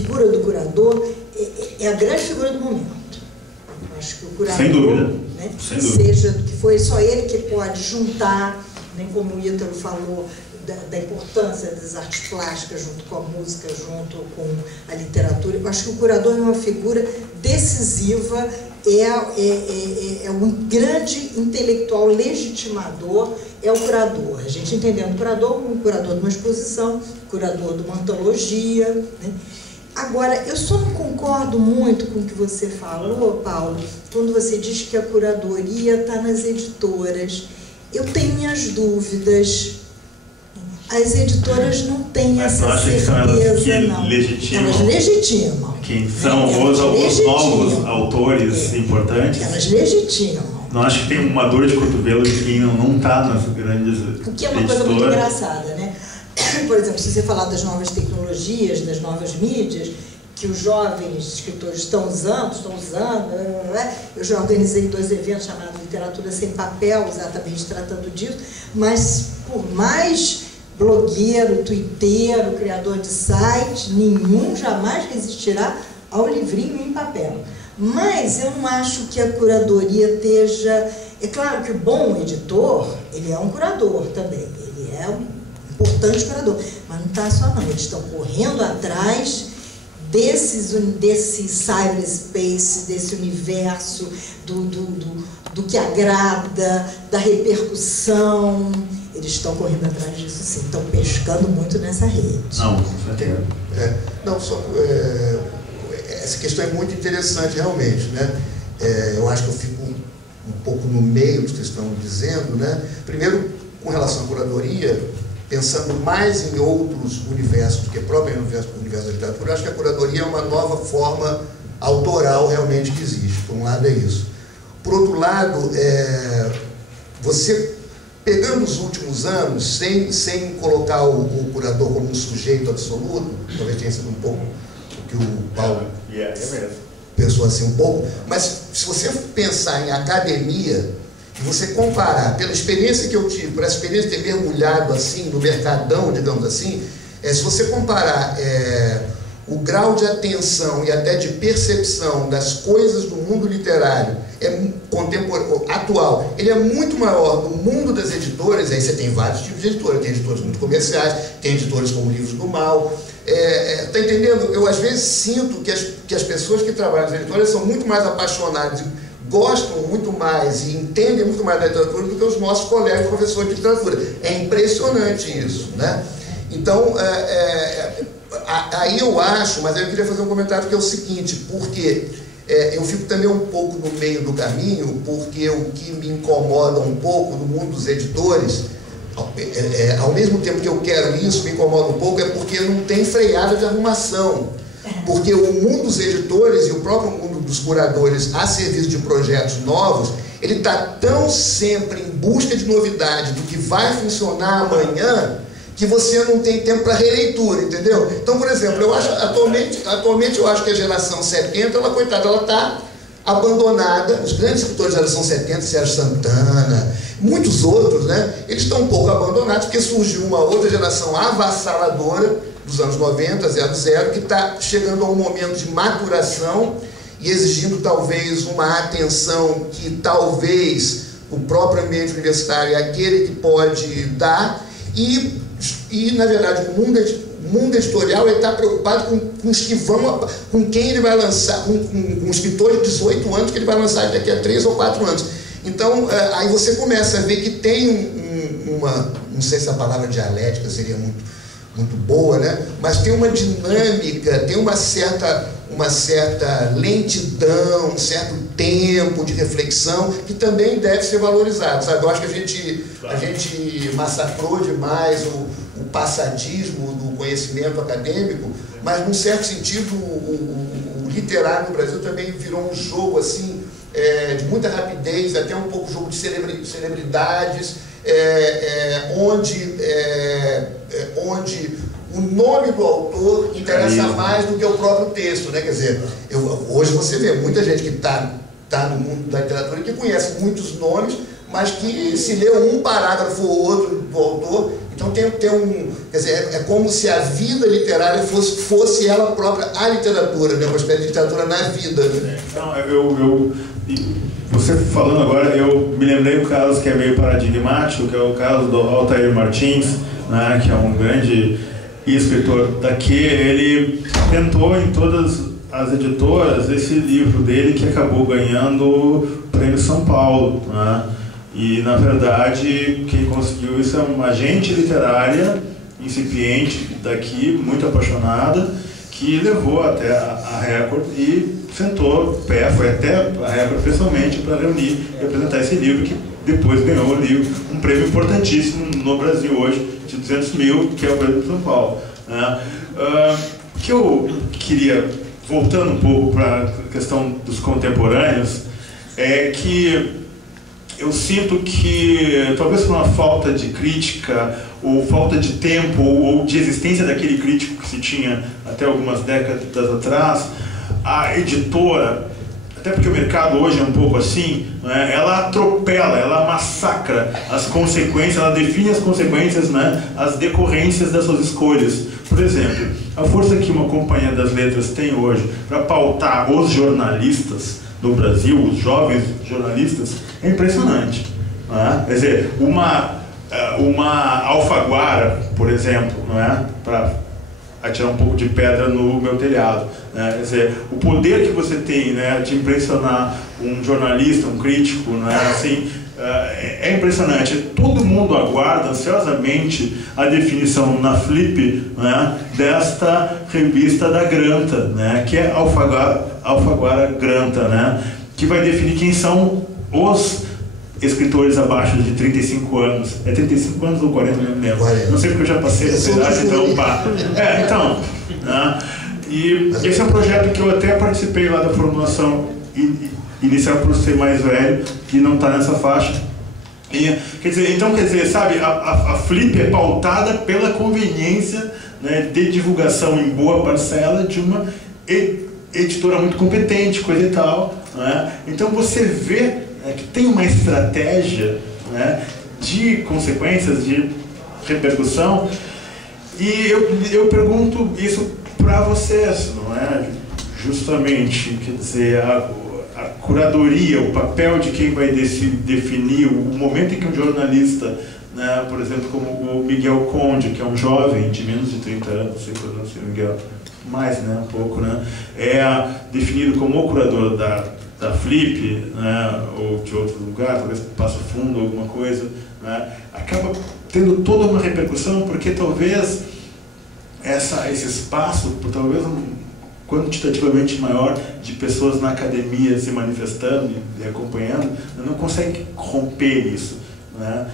figura do curador é a grande figura do momento. Eu acho que o curador, sem dúvida, né, sem dúvida. seja que foi só ele que pode juntar, né, como o Ítalo falou, da importância das artes plásticas junto com a música, junto com a literatura. Eu acho que o curador é uma figura decisiva, é um grande intelectual legitimador, é o curador. A gente entendendo o curador como um curador de uma exposição, curador de uma antologia, né? Agora, eu só não concordo muito com o que você falou, Paulo, quando você diz que a curadoria está nas editoras. Eu tenho minhas dúvidas. As editoras não têm essa certeza, não. Elas legitimam. Que são os novos autores importantes. Elas legitimam. Não acho que tem uma dor de cotovelo de quem não está nas grandes editoras. O que é uma coisa muito engraçada, né? Por exemplo, se você falar das novas tecnologias, das novas mídias, que os jovens escritores estão usando, eu já organizei 2 eventos chamados Literatura Sem Papel, exatamente tratando disso, mas por mais blogueiro, twitteiro, criador de site, nenhum jamais resistirá ao livrinho em papel. Mas eu não acho que a curadoria esteja... É claro que o bom editor, ele é um curador também, ele é um importante curador, mas não está só não, eles estão correndo atrás desse cyberspace, desse universo, do que agrada, da repercussão. Eles estão correndo atrás disso, sim, estão pescando muito nessa rede. Não, com certeza. Essa questão é muito interessante, realmente, né? Eu acho que eu fico um pouco no meio do que vocês estão dizendo, né? Primeiro, com relação à curadoria, pensando mais em outros universos do que próprio universo da literatura, eu acho que a curadoria é uma nova forma autoral realmente que existe. Por um lado é isso. Por outro lado, você... Pegando os últimos anos, sem colocar o curador como um sujeito absoluto, talvez tenha sido um pouco o que o Paulo pensou assim um pouco, mas se você pensar em academia, e você comparar, pela experiência que eu tive, por essa experiência de ter mergulhado assim, no mercadão, digamos assim, se você comparar o grau de atenção e até de percepção das coisas do mundo literário contemporâneo, atual, ele é muito maior no mundo das editoras. Aí você tem vários tipos de editoras, tem editoras muito comerciais, tem editoras como Livros do Mal, tá entendendo? Eu às vezes sinto que as pessoas que trabalham nas editoras são muito mais apaixonadas, gostam muito mais e entendem muito mais da literatura do que os nossos colegas professores de literatura. É impressionante isso, né? Então, aí eu acho, mas aí eu queria fazer um comentário que é o seguinte, porque eu fico também um pouco no meio do caminho, porque o que me incomoda um pouco no mundo dos editores, ao mesmo tempo que eu quero isso, me incomoda um pouco, é porque não tem freada de arrumação. Porque o mundo dos editores e o próprio mundo dos curadores a serviço de projetos novos, ele está tão sempre em busca de novidade do que vai funcionar amanhã, que você não tem tempo para releitura, entendeu? Então, por exemplo, eu acho, atualmente eu acho que a geração 70, ela, coitada, ela está abandonada. Os grandes escritores da geração 70, Sérgio Santana, muitos outros, né? Eles estão um pouco abandonados, porque surgiu uma outra geração avassaladora, dos anos 90, 00, que está chegando a um momento de maturação e exigindo talvez uma atenção que talvez o próprio ambiente universitário é aquele que pode dar. E na verdade, o mundo editorial está preocupado com os que vão, com quem ele vai lançar, com um escritor de 18 anos que ele vai lançar daqui a 3 ou 4 anos. Então, aí você começa a ver que tem uma, não sei se a palavra dialética seria muito boa, né? Mas tem uma dinâmica, tem uma certa lentidão, um certo tempo de reflexão que também deve ser valorizado, sabe? Eu acho que a gente massacrou demais o passadismo do conhecimento acadêmico, mas num certo sentido o literário no Brasil também virou um jogo assim, de muita rapidez, até um pouco jogo de celebridades, onde o nome do autor interessa mais do que o próprio texto, né? Quer dizer, hoje você vê muita gente que está no mundo da literatura que conhece muitos nomes, mas que se lê um parágrafo ou outro do autor, Então tem um... Quer dizer, é como se a vida literária fosse ela própria a literatura, né? Uma espécie de literatura na vida. Né? Não, você falando agora, eu me lembrei um caso que é meio paradigmático, que é o caso do Altair Martins, né, que é um grande escritor daqui. Ele tentou em todas as editoras esse livro dele, que acabou ganhando o Prêmio São Paulo, né? E, na verdade, quem conseguiu isso é uma agente literária incipiente daqui, muito apaixonada, que levou até a Record e sentou pé, foi até a Record pessoalmente para reunir e apresentar esse livro, que depois ganhou o livro, um prêmio importantíssimo no Brasil hoje, de 200 mil, que é o Prêmio de São Paulo. Né? O que eu queria, voltando um pouco para a questão dos contemporâneos, é que eu sinto que, talvez por uma falta de crítica, ou falta de tempo, ou de existência daquele crítico que se tinha até algumas décadas atrás, a editora, até porque o mercado hoje é um pouco assim, né, ela atropela, ela massacra as consequências, ela define as consequências, né, as decorrências das suas escolhas. Por exemplo, a força que uma companhia das letras tem hoje para pautar os jornalistas no Brasil, os jovens jornalistas, é impressionante. Né? Quer dizer, uma Alfaguara, por exemplo, não é? Para atirar um pouco de pedra no meu telhado. Né? Quer dizer, o poder que você tem, né, de impressionar um jornalista, um crítico, não é? Assim, é impressionante. Todo mundo aguarda ansiosamente a definição na Flip, né, desta revista da Granta, né, que é Alfaguara Granta, né, que vai definir quem são os escritores abaixo de 35 anos. É 35 anos ou 40, não lembro. Não sei porque eu já passei essa idade, então pá. Então, né, e esse é um projeto que eu até participei lá da formulação inicial, por ser mais velho, que não está nessa faixa. E, quer dizer, sabe, a Flip é pautada pela conveniência, né, de divulgação em boa parcela de uma editora muito competente, coisa e tal. Né? Então você vê, né, que tem uma estratégia, né, de consequências, de repercussão. E eu pergunto isso para vocês, não é? Justamente, quer dizer, a curadoria, o papel de quem vai definir o momento em que um jornalista, né, por exemplo, como o Miguel Conde, que é um jovem de menos de 30 anos, não sei quando nasceu Miguel, mais, né, um pouco, né, é definido como o curador da Flip, né, ou de outro lugar, talvez Passo Fundo, alguma coisa, né, acaba tendo toda uma repercussão, porque talvez esse espaço, por talvez quantitativamente maior de pessoas na academia se manifestando e acompanhando, não consegue romper isso, né?